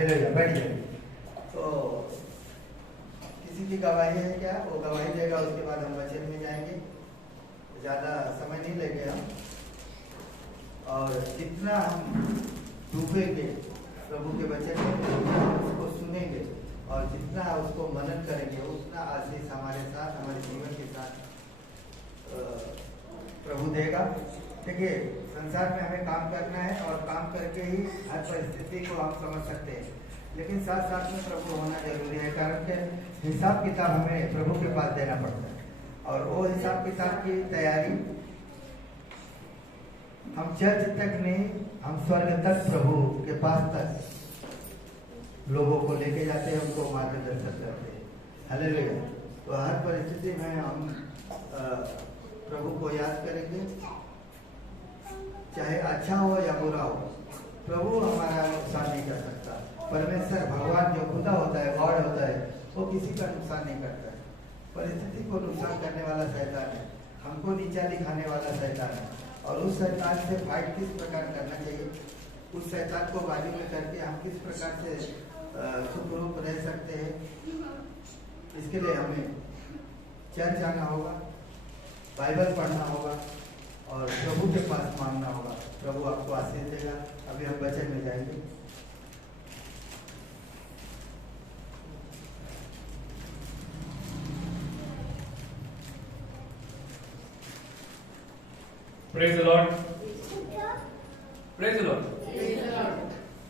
Hallelujah. बैठ जाइए। तो किसी की गवाही है क्या? वो गवाही देगा, उसके बाद हम वचन में जाएंगे। ज़्यादा समय नहीं लेंगे हम। और जितना हम डूबेंगे प्रभु के वचन में, जितना हम उसको सुनेंगे और जितना उसको मनन करेंगे, उतना आशीष हमारे साथ, हमारे जीवन के साथ प्रभु देगा। देखिए, संसार में हमें काम करना है और काम करके ही हर परिस्थिति को हम समझ सकते हैं, लेकिन साथ साथ में प्रभु होना जरूरी है। कारण के हिसाब किताब हमें प्रभु के पास देना पड़ता है, और वो हिसाब किताब की तैयारी हम चर्च तक नहीं, हम स्वर्ग तक, प्रभु के पास तक लोगों को लेके जाते हैं, उनको मार्गदर्शन करते हैं। हालेलुया। तो हर परिस्थिति में हम प्रभु को याद करेंगे, चाहे अच्छा हो या बुरा हो। प्रभु हमारा नुकसान नहीं कर सकता। परमेश्वर भगवान जो खुदा होता है, गॉड होता है, वो किसी का नुकसान नहीं करता है। परिस्थिति को नुकसान करने वाला शैतान है, हमको नीचा दिखाने वाला शैतान है। और उस शैतान से फाइट किस प्रकार करना चाहिए, उस शैतान को बाजू में करके हम किस प्रकार से सुखरूप रह सकते हैं, इसके लिए हमें चर्च आना होगा, बाइबल पढ़ना होगा और प्रभु के पास मांगना होगा। प्रभु आपको आशीष देगा। अभी हम वचन में जाएंगे। Praise the Lord. Praise the Lord.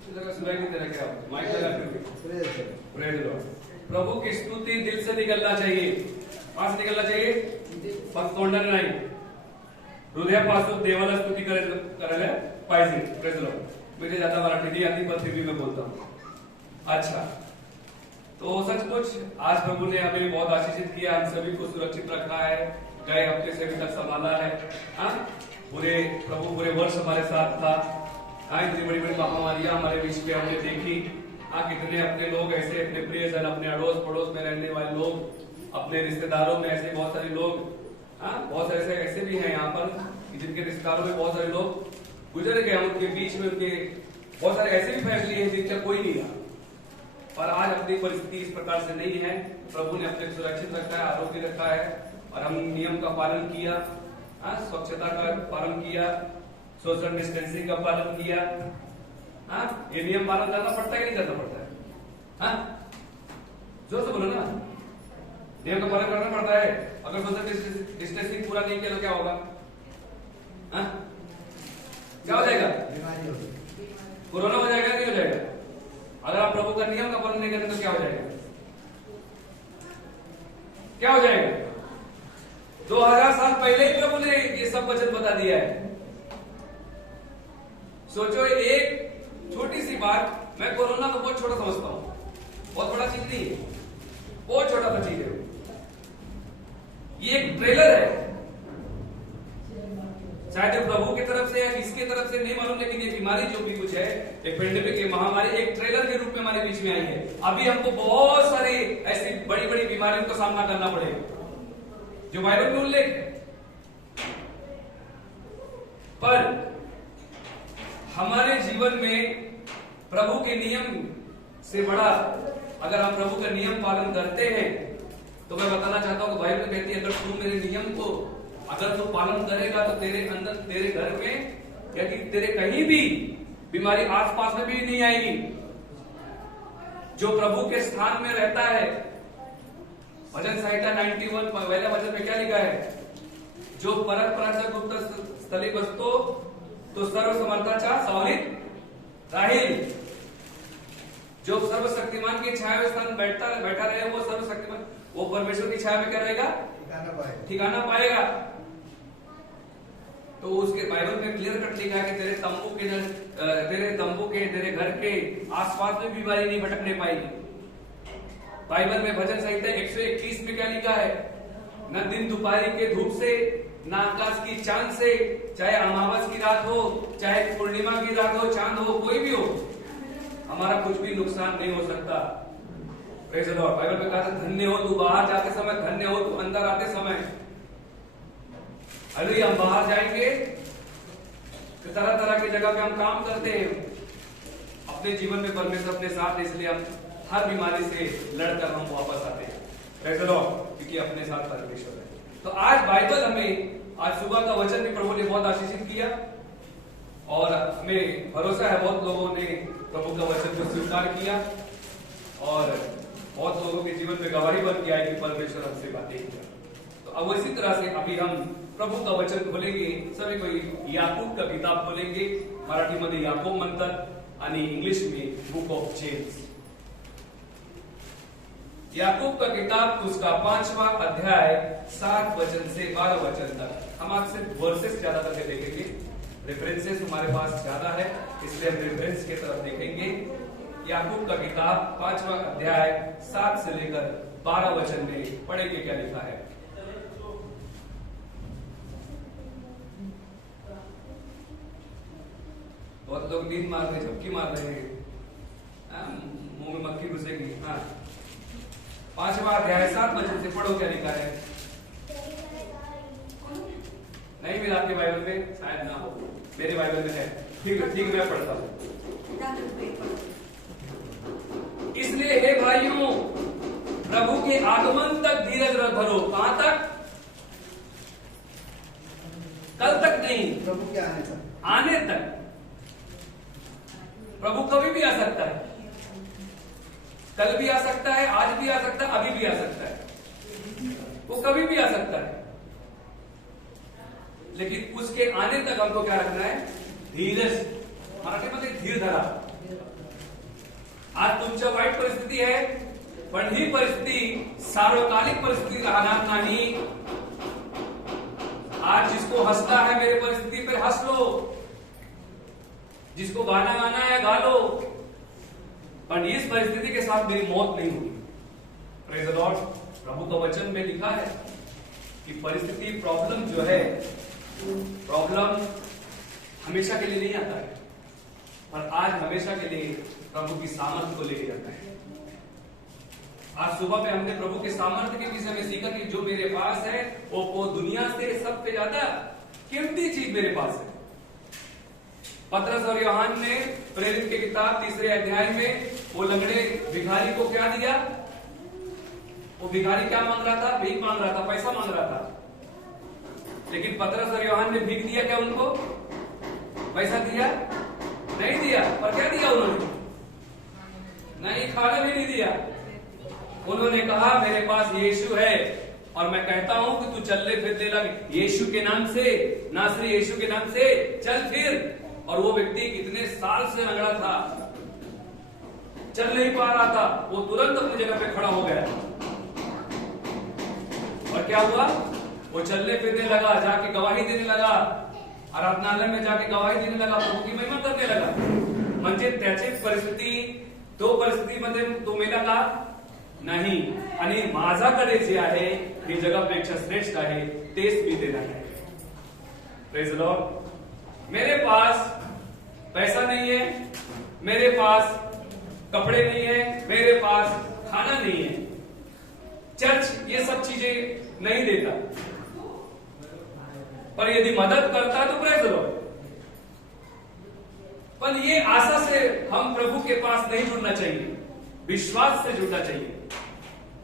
जरा सुनाई नहीं दे रहा क्या? माइक लगा दीजिए। Praise the Lord. प्रभु की स्तुति दिल से निकलना चाहिए। कहाँ से निकलना चाहिए? फक्त तोंडाने नाही, हृदयापासून देवाला स्तुती करायला पाहिजे। Praise the Lord. मुझे ज्यादा मराठी नहीं आती, पर फिर भी मैं बोलता हूँ। अच्छा, तो सचमुच आज प्रभु ने हमें बहुत आशीषित किया, हम सभी को सुरक्षित रखा है, गए हफ्ते से अभी तक संभाला है। प्रभु पूरे वर्ष हमारे साथ था। इतनी बड़ी बड़ी महामारियां हमारे बीच में हमने देखी। कितने अपने लोग ऐसे, अपने प्रियजन, अपने अड़ोस पड़ोस में रहने वाले लोग, अपने रिश्तेदारों में ऐसे बहुत सारे लोग, बहुत सारे ऐसे भी हैं यहाँ पर जिनके रिश्तेदारों में बहुत सारे लोग गुजर गए। उनके बीच में उनके बहुत सारे ऐसे भी फैसले हैं जिनका कोई नहीं था। पर आज अपनी परिस्थिति इस प्रकार से नहीं है। प्रभु ने अपने सुरक्षित रखा है, आरोग्य रखा है, और हम नियम का पालन किया, स्वच्छता का पालन किया, सोशल डिस्टेंसिंग का पालन किया। ये नियम पालन करना पड़ता है कि नहीं करना पड़ता है? जोर से बोलो ना। नियम का पालन करना पड़ता है। अगर सोशल डिस्टेंसिंग पूरा नहीं किया तो क्या होगा? क्या हो जाएगा? बीमारी होगी, कोरोना हो जाएगा, नहीं हो जाएगा? अगर आप प्रभु का नियम का पालन नहीं करें तो क्या हो जाएगा? क्या हो जाएगा? 2000 साल पहले ही प्रभु ने ये सब वचन बता दिया है। सोचो, एक छोटी सी बात, मैं कोरोना को बहुत छोटा समझता हूं, बहुत बड़ा चीज नहीं है, बहुत छोटा सा चीज है। ये एक ट्रेलर है, शायद प्रभु की तरफ से या किसकी तरफ से नहीं मालूम, लेकिन ये बीमारी जो भी कुछ है, एक पेंडेमिक, ये महामारी एक ट्रेलर के रूप में हमारे बीच में आई है। अभी हमको बहुत सारी ऐसी बड़ी बड़ी बीमारियों का सामना करना पड़ेगा जो बाइबल में उल्लेख है। पर हमारे जीवन में प्रभु के नियम से बड़ा, अगर हम प्रभु का नियम पालन करते हैं, तो मैं बताना चाहता हूं कि बाइबल कहती है, अगर तू मेरे नियम को अगर तू पालन करेगा तो तेरे अंदर, तेरे घर में या कि तेरे कहीं भी बीमारी आसपास में भी नहीं आएगी। जो प्रभु के स्थान में रहता है, भजन संहिता 91 पहले वचन में क्या लिखा है? जो परत पराचा गुप्त स्थली बसतो तो सर्व समर्थाचा सावलीत राहील। जो सर्वशक्तिमान की छाया में स्थान बैठा रहे, वो सर्वशक्तिमान, वो परमेश्वर की छाया में क्या रहेगा? ठिकाना पाएगा। तो उसके बाइबल में क्लियर कट लिखा है कि तेरे तंबू के, तेरे घर के आसपास में बीमारी नहीं भटकने पाएगी। बाइबल में भजन संहिता 121 में क्या लिखा है? न दिन दोपहरी के धूप से, न आकाश की चांद से, चाहे अमावस की रात हो, चाहे पूर्णिमा की रात हो, चांद हो, कोई भी हो, हमारा कुछ भी नुकसान नहीं हो सकता। Praise the Lord. बाइबल में कहा था, धन्य हो तू बाहर जाते समय, धन्य हो तू अंदर आते समय। अरे हम बाहर जाएंगे तो तरह तरह की जगह पे हम काम करते हैं, अपने जीवन में परमेश्वर अपने साथ है, इसलिए हम हर बीमारी से लड़कर हम वापस आते हैं। Praise the Lord, क्योंकि अपने साथ परमेश्वर है। तो आज बाइबल हमें, आज सुबह का वचन भी प्रभु ने बहुत आशीषित किया और हमें भरोसा है बहुत लोगों ने प्रभु का वचन को स्वीकार किया और बहुत लोगों के जीवन में गवाही बन किया है कि परमेश्वर हमसे बातें किया। तो अब इसी तरह से अभी हम प्रभु का वचन खोलेंगे, सभी कोई याकूब का किताब खोलेंगे, मराठी मध्ये याकूब म्हणतात आणि इंग्लिश में बुक ऑफ जेम्स। याकूब का किताब उसका 5वां अध्याय 7 वचन से 12 वचन तक। हम आज सिर्फ वर्सेस ज्यादा करके देखेंगे, रेफरेंसेस हमारे पास ज्यादा है इसलिए हम रेफरेंस की तरफ देखेंगे। याकूब का किताब 5वां अध्याय 7 से लेकर 12 वचन में पढ़ेंगे क्या लिखा है। बहुत लोग नींद मार रहे, झपकी मार रहे हैं, मुंह में मक्खी घुसेगी। हाँ, 5वां अध्याय 7 वचन से पढ़ो क्या लिखा है। नहीं मिला आपके बाइबल में, शायद ना हो, मेरे बाइबल में है। ठीक है, ठीक, मैं पढ़ता हूँ। इसलिए हे भाइयों, प्रभु के आगमन तक धीरज धरो। कहां तक? कल तक नहीं, प्रभु के आने तक। आने तक। प्रभु कभी भी आ सकता है, कल भी आ सकता है, आज भी आ सकता है, अभी भी आ सकता है, वो कभी भी आ सकता है। लेकिन उसके आने तक हमको क्या रखना है? धीरज। मराठी मध्ये धीर धरा। आज तुमच्या वाईट परिस्थिती है, पण ही परिस्थिती सार्वकालिक परिस्थिती राहणार नाही। आज जिसको हंसना है मेरे परिस्थिति पर हंस लो, जिसको गाना गाना है गा लो, पर इस परिस्थिति के साथ मेरी मौत नहीं होगी। Praise the Lord. प्रभु का वचन में लिखा है कि परिस्थिति, प्रॉब्लम जो है, प्रॉब्लम हमेशा के लिए नहीं आता है, पर आज हमेशा के लिए प्रभु की सामर्थ्य को लेके जाता है। आज सुबह में हमने प्रभु के सामर्थ्य के विषय में सीखा कि जो मेरे पास है वो दुनिया से सबसे ज्यादा कीमती चीज मेरे पास है। पतरस और यूहन्ना ने प्रेरित की किताब 3 अध्याय में वो लंगड़े भिखारी को क्या दिया? वो भिखारी क्या मांग रहा था? भीख मांग रहा था, पैसा मांग रहा था। लेकिन पतरस और यूहन्ना ने भीख दिया क्या उनको? पैसा दिया? नहीं दिया। पर क्या दिया उन्होंने? नहीं, खाना भी नहीं दिया। उन्होंने कहा मेरे पास यीशु है और मैं कहता हूं कि तू चलने फिरने लग, यीशु के नाम से, नासरी यीशु के नाम से चल फिर। और वो व्यक्ति कितने साल से लंगड़ा था, चल नहीं पा रहा था, वो तुरंत अपनी जगह पे खड़ा हो गया। और क्या हुआ? वो चलने फिरने लगा, जाके गवाही देने लगा, आराधनालय में जाके गवाही देने लगा, प्रभु की महिमा करने लगा। म्हणजे त्याची परिस्थिती, तो परिस्थितीमध्ये तो मेला का नाही, आणि माझ्याकडे जे आहे हे जगापेक्षा श्रेष्ठ आहे, तेच मी देणार आहे। Praise the Lord. मेरे पास पैसा नहीं है, मेरे पास कपड़े नहीं है, मेरे पास खाना नहीं है, चर्च ये सब चीजें नहीं देता, पर यदि मदद करता तो प्रेज द लॉर्ड। पर ये आशा से हम प्रभु के पास नहीं जुड़ना चाहिए, विश्वास से जुड़ना चाहिए।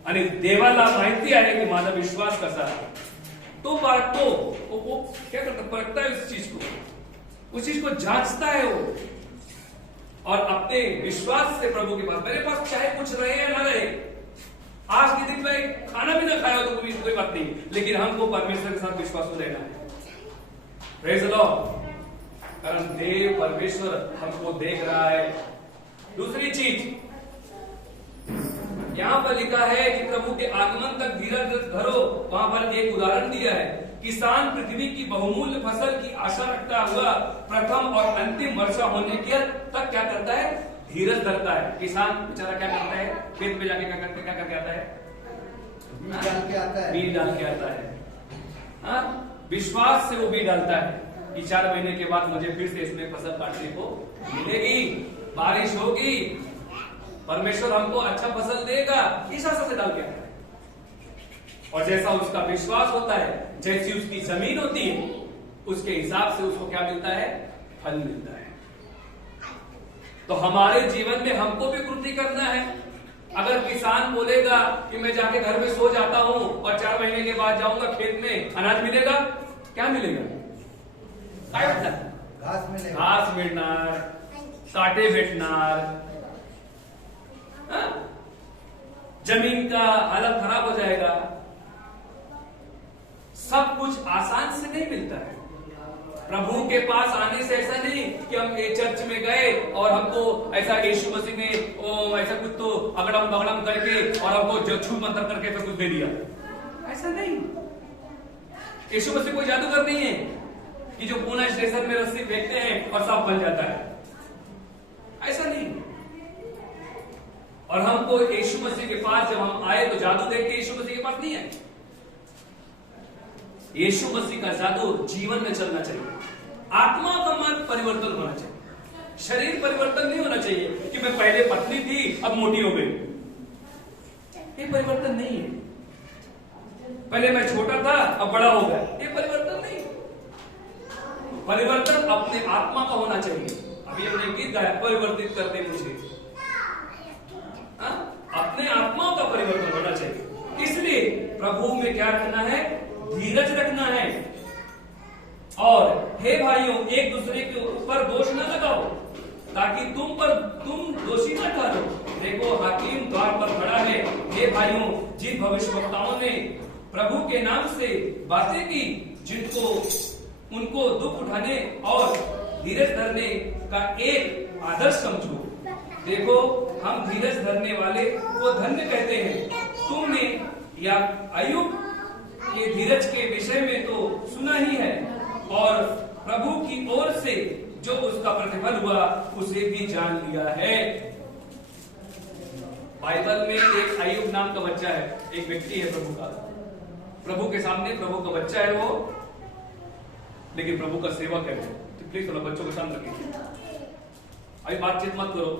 आणि देवाला माहिती आहे की माझा विश्वास कसा है, तो बांटतो, वो क्या करता, परखता है उस चीज को, उस चीज को जांचता है वो, और अपने विश्वास से प्रभु के पास, मेरे पास चाहे कुछ रहे या ना रहे, आज के दिन में खाना भी ना खाया हो तो कोई बात नहीं, लेकिन हमको परमेश्वर के साथ विश्वास हो रहना है। Praise the Lord. कारण देव परमेश्वर हमको देख रहा है। दूसरी चीज यहां पर लिखा है कि प्रभु के आगमन तक धीरज धरो। वहां पर एक उदाहरण दिया है, किसान पृथ्वी की बहुमूल्य फसल की आशा रखता हुआ प्रथम और अंतिम वर्षा होने के तक क्या करता है? धीरज धरता है। किसान बेचारा क्या करता है? खेत में जाके क्या करके आता है? बीज डाल के आता है, बीज डाल के आता है। हाँ, विश्वास से वो बीज डालता है कि 4 महीने के बाद मुझे फिर से इसमें फसल काटने को मिलेगी, बारिश होगी, परमेश्वर हमको अच्छा फसल देगा, इस आशा से डाल के आता है। और जैसा उसका विश्वास होता है, जैसी उसकी जमीन होती है, उसके हिसाब से उसको क्या मिलता है? फल मिलता है। तो हमारे जीवन में हमको भी कृति करना है। अगर किसान बोलेगा कि मैं जाके घर में सो जाता हूं और 4 महीने के बाद जाऊंगा खेत में, अनाज मिलेगा? क्या मिलेगा? काय भेटणार? घास मिळणार, काटे भेटणार, जमीन का हालत खराब हो जाएगा। सब कुछ आसान से नहीं मिलता है। प्रभु के पास आने से ऐसा नहीं कि हम एक चर्च में गए और हमको ऐसा यीशु मसीह ने ऐसा कुछ तो अगड़म बगड़म करके और हमको छू मंत्र करके ऐसा कुछ दे दिया, ऐसा नहीं। यीशु मसीह कोई जादूगर नहीं है कि जो पूना स्टेशन में रस्सी फेंकते हैं और सब बन जाता है, ऐसा नहीं। और हमको यीशु मसीह के पास जब हम आए तो जादू देख के यीशु मसीह के पास नहीं आए। यीशु मसीह का जादू जीवन में चलना चाहिए। आत्मा का मन परिवर्तन होना चाहिए, शरीर परिवर्तन नहीं होना चाहिए कि मैं पहले पतली थी अब मोटी हो गई। ये परिवर्तन नहीं है। पहले मैं छोटा था अब बड़ा हो गया, ये परिवर्तन नहीं। परिवर्तन अपने आत्मा का होना चाहिए। अभी हमने गीत गाया, परिवर्तित कर दे मुझे। अपने आत्मा का परिवर्तन होना चाहिए। इसलिए प्रभु में क्या रखना है? धीरज रखना है। और हे भाइयों, एक दूसरे के ऊपर दोष न लगाओ ताकि तुम दोषी न ठहरो। देखो हाकिम द्वार पर खड़ा है। हे भाइयों, जिन भविष्यवक्ताओं ने प्रभु के नाम से बातें की, जिनको उनको दुख उठाने और धीरज धरने का एक आदर्श समझो। देखो, हम धीरज धरने वाले को धन्य कहते हैं। तुमने या अय्यूब ये धीरज के विषय में तो सुना ही है, और प्रभु की ओर से जो उसका प्रतिफल हुआ उसे भी जान लिया है। बाइबल में एक अय्यूब नाम का बच्चा है, एक व्यक्ति है प्रभु का, प्रभु के सामने प्रभु का बच्चा है वो, लेकिन प्रभु का सेवक है। तो प्लीज थोड़ा बच्चों के सामने रखिए, अभी बातचीत मत करो।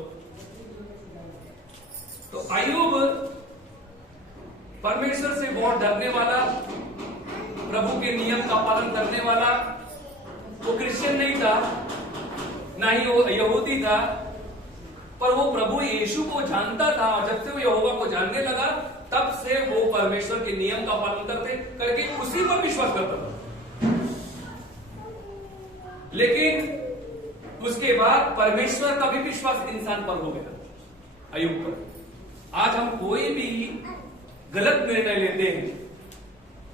तो अय्यूब परमेश्वर से बहुत डरने वाला, प्रभु के नियम का पालन करने वाला, वो क्रिश्चियन नहीं था, ना ही वो यहूदी था, पर वो प्रभु यीशु को जानता था। और जब से वो यहोवा को जानने लगा, तब से वो परमेश्वर के नियम का पालन करके उसी पर विश्वास करता था। लेकिन उसके बाद परमेश्वर का भी विश्वास इंसान पर हो गया, अय्यूब पर। आज हम कोई भी गलत निर्णय लेते हैं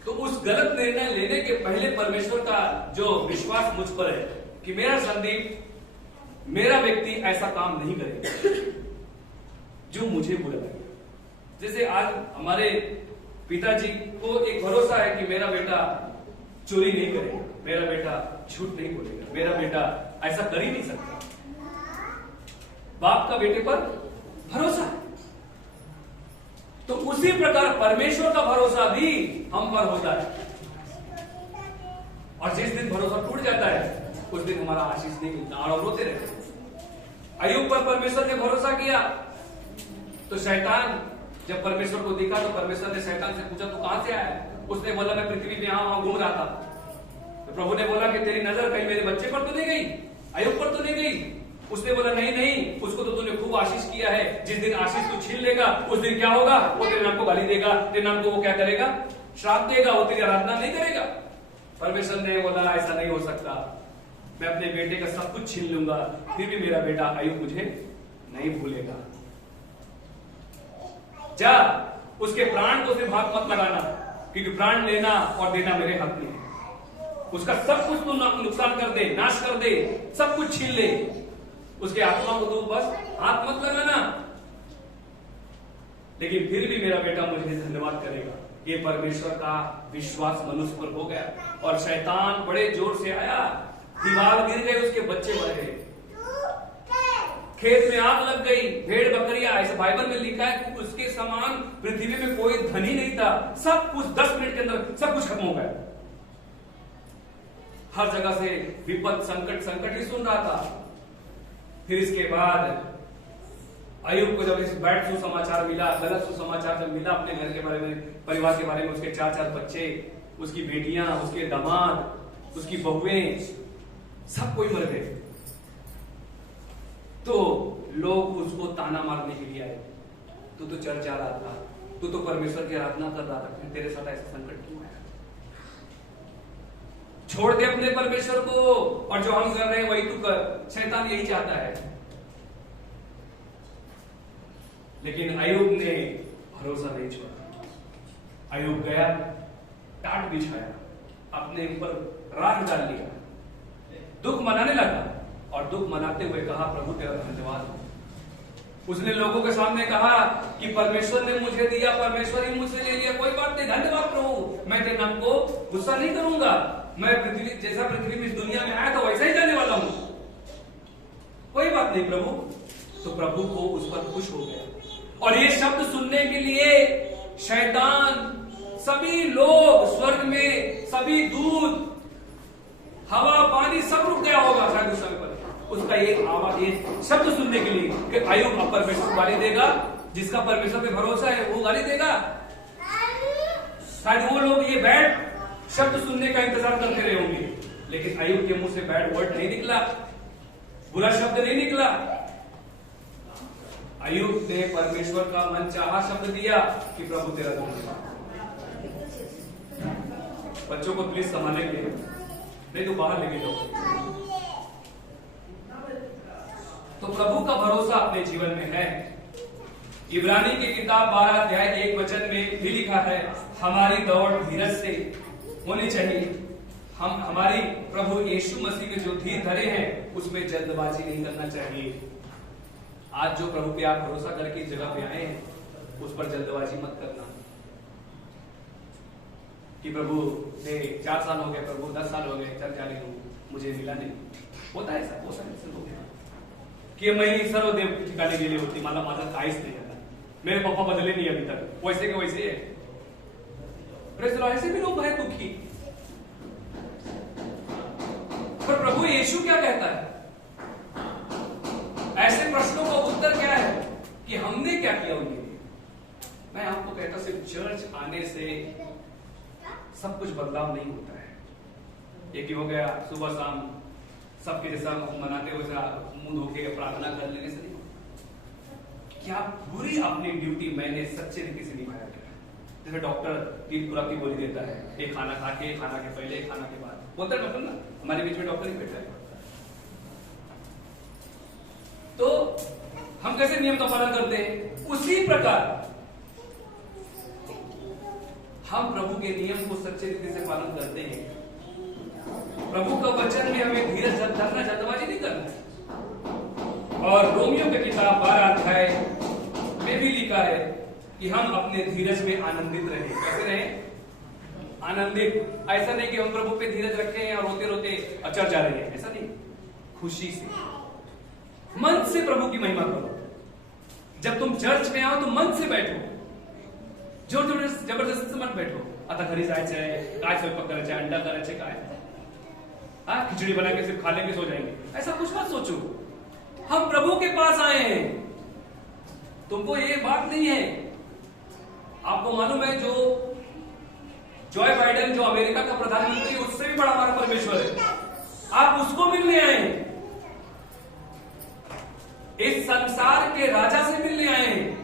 तो उस गलत निर्णय लेने के पहले परमेश्वर का जो विश्वास मुझ पर है कि मेरा संदीप, मेरा व्यक्ति ऐसा काम नहीं करेगा जो मुझे बुरा लगे। जैसे आज हमारे पिताजी को एक भरोसा है कि मेरा बेटा चोरी नहीं करेगा, मेरा बेटा झूठ नहीं बोलेगा, मेरा बेटा ऐसा कर ही नहीं सकता। बाप का बेटे पर भरोसा है। तो उसी प्रकार परमेश्वर का भरोसा भी हम पर होता है। और जिस दिन भरोसा टूट जाता है उस दिन हमारा आशीष नहीं मिलता और रोते रहते हैं। अय्यूब पर परमेश्वर ने भरोसा किया तो शैतान जब परमेश्वर को दिखा तो परमेश्वर ने शैतान से पूछा, तू कहां से आया? उसने बोला, मैं पृथ्वी पे यहां वहां घूम रहा था। तो प्रभु ने बोला कि तेरी नजर कहीं मेरे बच्चे पर तो नहीं गई, अय्यूब पर तो नहीं गई? उसने बोला, नहीं नहीं, उसको तो तूने खूब आशीष किया है। जिस दिन आशीष तू छीन लेगा उस दिन क्या होगा? वो तेरे नाम को गाली देगा, तेरे नाम को वो क्या करेगा? श्राप देगा, वो तेरी आराधना नहीं करेगा। परमेश्वर ने बोला, ऐसा नहीं हो सकता, मैं अपने बेटे का सब कुछ छीन लूंगा, फिर भी मेरा बेटा अय्यूब मुझे नहीं भूलेगा। जा, उसके प्राण को सिर्फ हाथ मत लगाना, क्योंकि प्राण लेना और देना मेरे हाथ में है। उसका सब कुछ तू नुकसान कर दे, नाश कर दे, सब कुछ छीन ले, उसके आत्मा को तो बस हाथ मत लगाना, लेकिन फिर भी मेरा बेटा मुझे धन्यवाद करेगा। ये परमेश्वर का विश्वास मनुष्य पर हो गया। और शैतान बड़े जोर से आया, दीवार गिर गई, उसके बच्चे मर गए, खेत में आग लग गई, भेड़ बकरियां, ऐसे बाइबल में लिखा है उसके समान पृथ्वी में कोई धनी नहीं था। सब कुछ 10 मिनट के अंदर सब कुछ खत्म हो गया। हर जगह से विपद, संकट ही सुन रहा था। फिर इसके बाद अय्यूब को जब इस बैड सुसमाचार मिला, गलत सुसमाचार जब मिला अपने घर के बारे में, परिवार के बारे में, उसके 4 बच्चे, उसकी बेटियां, उसके दामाद, उसकी बहुएं, सब कोई मर गए। तो लोग उसको ताना मारने के लिए आए, तू तो चर्च जा रहा था, तू तो परमेश्वर की आराधना कर रहा था, फिर तेरे साथ ऐसा संकट क्यों आया? छोड़ दे अपने परमेश्वर को, और जो हम कर रहे हैं वही तू कर। शैतान यही चाहता है। लेकिन अय्यूब ने भरोसा नहीं छोड़ा। अय्यूब गया, टाट बिछाया, अपने ऊपर राख डाल लिया, दुख मनाने लगा, और दुख मनाते हुए कहा, प्रभु तेरा धन्यवाद हो। उसने लोगों के सामने कहा कि परमेश्वर ने मुझे दिया, परमेश्वर ही मुझसे ले लिया, कोई बात नहीं, धन्यवाद प्रभु, मैं तेरे नाम को गुस्सा नहीं करूंगा, मैं पृथ्वी में इस दुनिया में आया था वैसा ही जाने वाला हूं, कोई बात नहीं प्रभु। तो प्रभु को उस पर खुश हो गया। और ये शब्द सुनने के लिए शैतान, सभी लोग स्वर्ग में, सभी दूत, हवा पानी सब रुक गया होगा शायद उस समय पर, उसका ये आवाज, ये शब्द सुनने के लिए कि अय्यूब अब परमेश्वर को गाली देगा, जिसका परमेश्वर पे भरोसा है वो गाली देगा। शायद वो लोग ये बैड शब्द सुनने का इंतजार करते रहे होंगे, लेकिन अय्यूब के मुंह से बैड वर्ड नहीं निकला, बुरा शब्द नहीं निकला। अय्यूब ने परमेश्वर का मनचाहा शब्द दिया कि प्रभु तेरा धन्यवाद। बच्चों को प्लीज संभालेंगे, नहीं तो बाहर लेके जाओ। तो प्रभु का भरोसा अपने जीवन में है। इब्रानी की किताब 12 अध्याय 1 वचन में भी लिखा है, हमारी दौड़ धीरज से होनी चाहिए। हम हमारी प्रभु यीशु मसीह में जो धीर धरे हैं उसमें जल्दबाजी नहीं करना चाहिए। आज जो प्रभु पे आप भरोसा करके इस जगह पे आए हैं उस पर जल्दबाजी मत करना कि प्रभु ने 4 साल हो गए, प्रभु 10 साल हो गए, चल जाने दो, मुझे मिला नहीं। होता है ऐसा, बहुत सारे लोग हैं कि मैं सर्वदेव ठिकाने गेले होती, मला माझा काहीच नाही झाला, मेरे पापा बदले नहीं अभी तक, वैसे के वैसे है। ऐसे भी लोग हैं दुखी। पर प्रभु यीशु क्या कहता है? ऐसे प्रश्नों का उत्तर क्या है कि हमने क्या किया उनके लिए? मैं आपको कहता हूं, सिर्फ चर्च आने से सब कुछ बदलाव नहीं होता है। एक ही हो गया सुबह शाम सबके जैसा मनाते हुए मुंह धोके प्रार्थना कर लेने से नहीं। क्या पूरी अपनी ड्यूटी मैंने सच्चे रीति से निभाया गया? जैसे डॉक्टर की खुराक की गोली देता है, एक खाना खा के, खाना के पहले, एक खाना के बाद, बोलता है डॉक्टर ना, हमारे बीच में डॉक्टर ही बैठा है। तो हम कैसे नियम का पालन करते हैं, उसी प्रकार हम प्रभु के नियम को सच्चे रीति से पालन करते हैं। प्रभु का वचन में हमें धीरज धरना, जल्दबाजी नहीं करना। और रोमियो की किताब 12 अध्याय में भी लिखा है कि हम अपने धीरज में आनंदित रहें। कैसे रहें? आनंदित। ऐसा नहीं कि हम प्रभु पे धीरज रखें और रोते रोते अचर जा रहे हैं, ऐसा नहीं। खुशी से, मन से प्रभु की महिमा करो। जब तुम चर्च में आओ तो मन से बैठो, जोर जोर जबरदस्ती मत बैठो। आता घरी जायचंय, काय स्वयंपाक करायचा, अंडा करायचे, काय खिचड़ी बना के सिर्फ खा लेंगे सो जाएंगे, ऐसा कुछ मत सोचो। हम प्रभु के पास आए हैं, तुमको ये बात नहीं है। आपको मालूम है जो जॉय बाइडेन, जो अमेरिका का प्रधानमंत्री, उससे भी बड़ा हमारा परमेश्वर है। आप उसको मिलने आए हैं, इस संसार के राजा से मिलने आए हैं।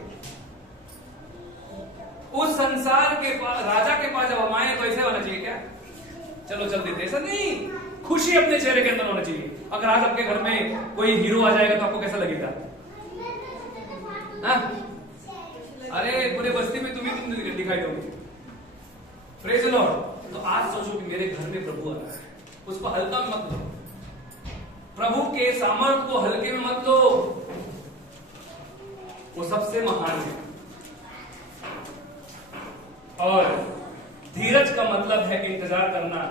उस संसार के राजा के पास जब हम आए तो ऐसे होना चाहिए क्या? चलो चल देते, ऐसा नहीं। खुशी अपने चेहरे के अंदर होना चाहिए। अगर आज आपके घर में कोई हीरो आ जाएगा तो आपको कैसा लगेगा? अरे पूरे बस्ती में तुम दिखाई दोगे। Praise the Lord. तो आज सोचो कि मेरे घर में प्रभु आ रहा है, उसको हल्का में मत लो। प्रभु के सामर्थ को हल्के में मत लो, वो सबसे महान है। और धीरज का मतलब है इंतजार करना,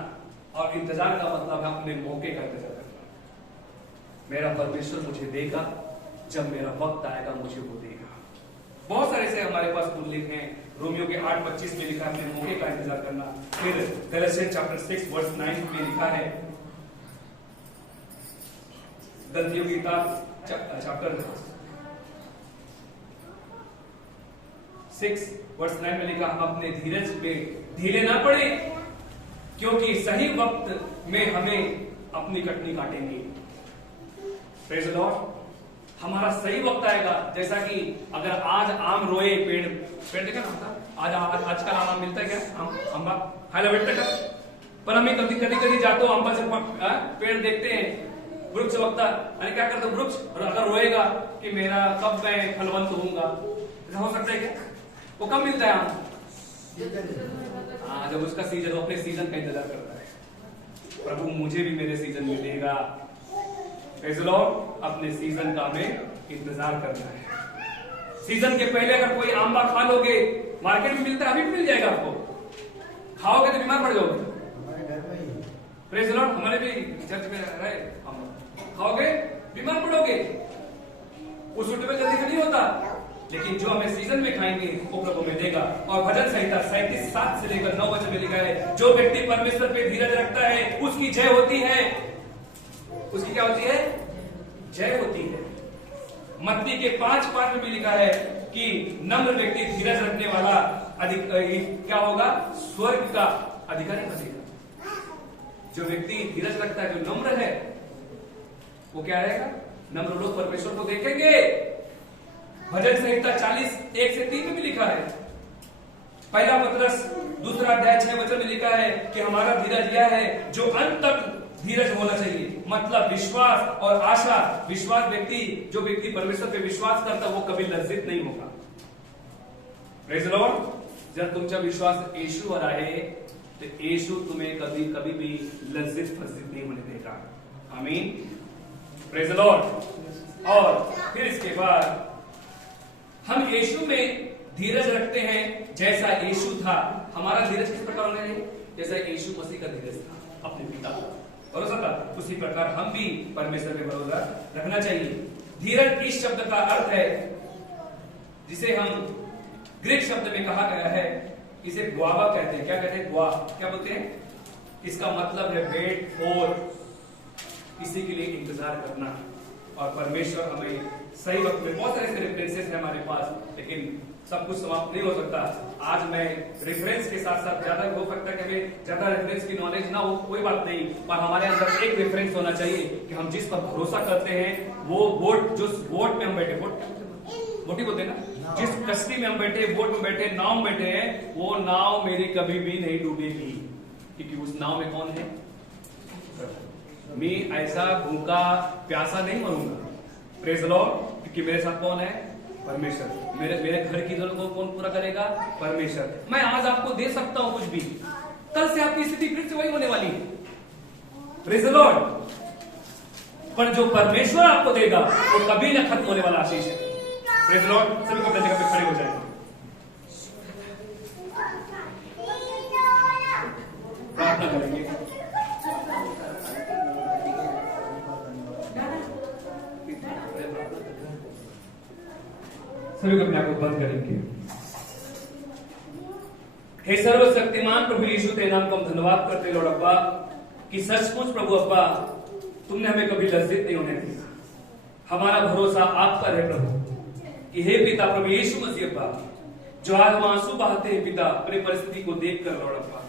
और इंतजार का मतलब है अपने मौके का इंतजार करना। मेरा परमेश्वर मुझे देगा, जब मेरा वक्त आएगा मुझे वो देगा। बहुत सारे से हमारे पास उल्लेख हैं। रोमियो के 8:25 में लिखा है अपने मौके का इंतजार करना। फिर गलातियन चैप्टर 6 वर्स 9 में लिखा है, गलातियों की किताब चैप्टर 6 वर्स 9 में लिखा, हम अपने धीरज पे ढीले ना पड़े, क्योंकि सही वक्त में हमें अपनी कटनी काटेंगे। Praise the Lord. हमारा सही वक्त आएगा। जैसा कि अगर आज आम रोए, पेड़ देखा ना होता, आज आजकल आम मिलता है क्या? अम्बा खाने बैठते का, पर हमें कभी कभी जाते हो अम्बा से पेड़ देखते हैं, वृक्ष वक्ता, अरे क्या करते वृक्ष अगर रोएगा कि मेरा कब मैं फलवंत होऊंगा, ऐसा हो सकता है क्या? वो कब मिलता है आम? हाँ, जब उसका सीजन, वो अपने सीजन का इंतजार करता है। प्रभु मुझे भी मेरे सीजन मिलेगा। Praise the Lord. अपने सीजन का हमें इंतजार करना है। सीजन के पहले अगर कोई आंबा खा लोगे, मार्केट में मिलता है, अभी भी मिल जाएगा आपको, खाओगे तो बीमार पड़ जाओगे। हमारे घर में ही प्रेज़ द लॉर्ड, हमारे भी चर्च में रहे, खाओगे बीमार पड़ोगे। वो सुटेबल जल्दी से नहीं होता, लेकिन जो हमें सीजन में खाएंगे वो प्रभु में देगा। और भजन संहिता 37:7 से लेकर 9 वचन में लिखा है, जो व्यक्ति परमेश्वर पे धीरज रखता है उसकी जय होती है। उसकी क्या होती है? जय होती है। मत्ती के 5:5 में भी लिखा है कि नम्र व्यक्ति धीरज रखने वाला अधिक क्या होगा? स्वर्ग का अधिकारी बनेगा। जो व्यक्ति धीरज रखता है, जो नम्र है, वो क्या रहेगा? नम्र लोग परमेश्वर को देखेंगे। भजन संहिता 40:1-3 में भी लिखा है। पहला पतरस 2 अध्याय 6 वचन में लिखा है कि हमारा धीरज यह है, जो अंत तक धीरज होना चाहिए। मतलब विश्वास और आशा। विश्वास व्यक्ति, जो व्यक्ति परमेश्वर पे विश्वास करता है वो कभी लज्जित नहीं होगा। Praise the Lord. जब तुमचा विश्वास यीशु पर आहे तो यीशु तुम्हें कभी भी लज्जित फज्जित नहीं होने देगा। आमीन। Praise the Lord. और फिर इसके बाद हम यीशु में धीरज रखते हैं जैसा यीशु था। हमारा धीरज किस प्रकार होना चाहिए? जैसा यीशु मसीह का धीरज था, अपने पिता पर भरोसा था, उसी प्रकार हम भी परमेश्वर पे भरोसा रखना चाहिए। धीरज इस शब्द का अर्थ है, जिसे हम ग्रीक शब्द में कहा गया है, इसे ग्वावा कहते हैं। क्या कहते हैं? ग्वा। क्या बोलते हैं? इसका मतलब है वेट फॉर, किसी के लिए इंतजार करना। और परमेश्वर हमें सही वक्त में, बहुत सारे रेफरेंसेस हैं हमारे पास, लेकिन सब कुछ समाप्त नहीं हो सकता। आज मैं रेफरेंस के साथ साथ, ज्यादा हो सकता है कि हमें ज्यादा रेफरेंस की नॉलेज ना हो, कोई बात नहीं, पर हमारे अंदर एक रेफरेंस होना चाहिए कि हम जिस पर भरोसा करते हैं वो बोट, जो बोट में हम बैठे, बोट ही बोलते हैं ना, जिस कश्ती में हम बैठे, बोट में बैठे, नाव में बैठे हैं, वो नाव मेरी कभी भी नहीं डूबेगी, क्योंकि उस नाव में कौन है? मैं ऐसा भूखा प्यासा नहीं मरूंगा। Praise the Lord. क्योंकि मेरे साथ कौन है? परमेश्वर। मेरे घर की जरूरत को कौन पूरा करेगा? परमेश्वर। मैं आज आपको दे सकता हूं कुछ भी, कल से आपकी स्थिति फिर से वही होने वाली है। Praise the Lord. पर जो परमेश्वर आपको देगा वो कभी न खत्म होने वाला आशीष है। Praise the Lord. सभी को अपनी जगह पे खड़े हो जाएंगे, प्रार्थना करेंगे। सभी अपने आप को बंद करेंगे। हे सर्वशक्तिमान प्रभु यीशु, तेरे नाम को हम धन्यवाद करते लॉर्ड अब्बा, कि सचमुच प्रभु अब्बा तुमने हमें कभी लज्जित नहीं होने दिया। हमारा भरोसा आप पर है प्रभु, कि हे पिता प्रभु यीशु मसीह अब्बा, जो आज हम आंसू बहाते हैं पिता अपनी परिस्थिति को देखकर लॉर्ड अब्बा,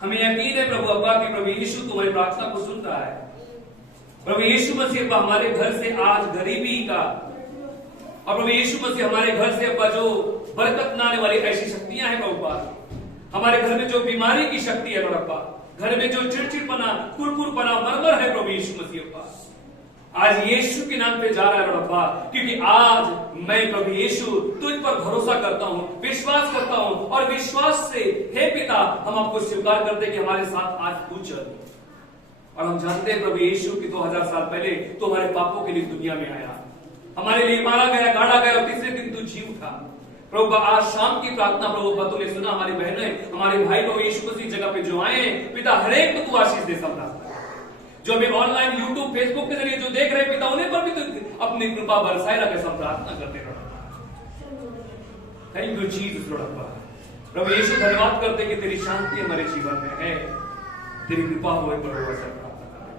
हमें यकीन है प्रभु अब्बा कि प्रभु यीशु तुम्हारी प्रार्थना को सुन रहा है। प्रभु यीशु मसीह अब्बा, हमारे घर से आज गरीबी का, और प्रभु यीशु मसीह हमारे घर से अब्बा जो बरकत न आने वाली ऐसी शक्तियां हैं प्रभु अब्बा, हमारे घर में जो बीमारी की शक्ति है प्रभु अब्बा, घर में जो चिड़चिड़पना, कुरकुरपना, मरमर है प्रभु यीशु मसीह अब्बा, आज यीशु के नाम पे जा रहा है प्रभु अब्बा, क्योंकि आज मैं प्रभु यीशु तुझ पर भरोसा करता हूं, विश्वास करता हूं, और विश्वास से हे पिता हम आपको स्वीकार करते कि हमारे साथ आज तू चल। और हम जानते हैं प्रभु यीशु कि 2000 साल पहले तो हमारे पापों के लिए दुनिया में आया, हमारे लिए मारा गया, गाड़ा गया, और तीसरे दिन तू जी उठा। प्रभु आज शाम की प्रार्थना प्रभु तूने सुना, हमारी बहनें, हमारे भाई प्रभु यीशु मसीह जगह पे जो आए हैं पिता, हर एक को तू आशीष दे सकता, जो अभी ऑनलाइन यूट्यूब फेसबुक के जरिए जो देख रहे हैं पिता, उन्हें पर भी तू अपनी कृपा बरसाए रखे। सब प्रार्थना करते रहो। Thank you Jesus Lord. प्रभु यीशु धन्यवाद करते कि तेरी शांति हमारे जीवन में है, तेरी कृपा होए प्रभु। ऐसा प्रार्थना करते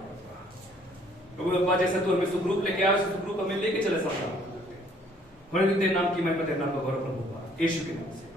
प्रभु अब्बा, जैसे तू हमें सुखरूप लेके आया, सुखरूप हमें लेके चले सकता, तेरे नाम की महिमा, तेरे नाम का गौरव प्रभु यीशु के नाम से।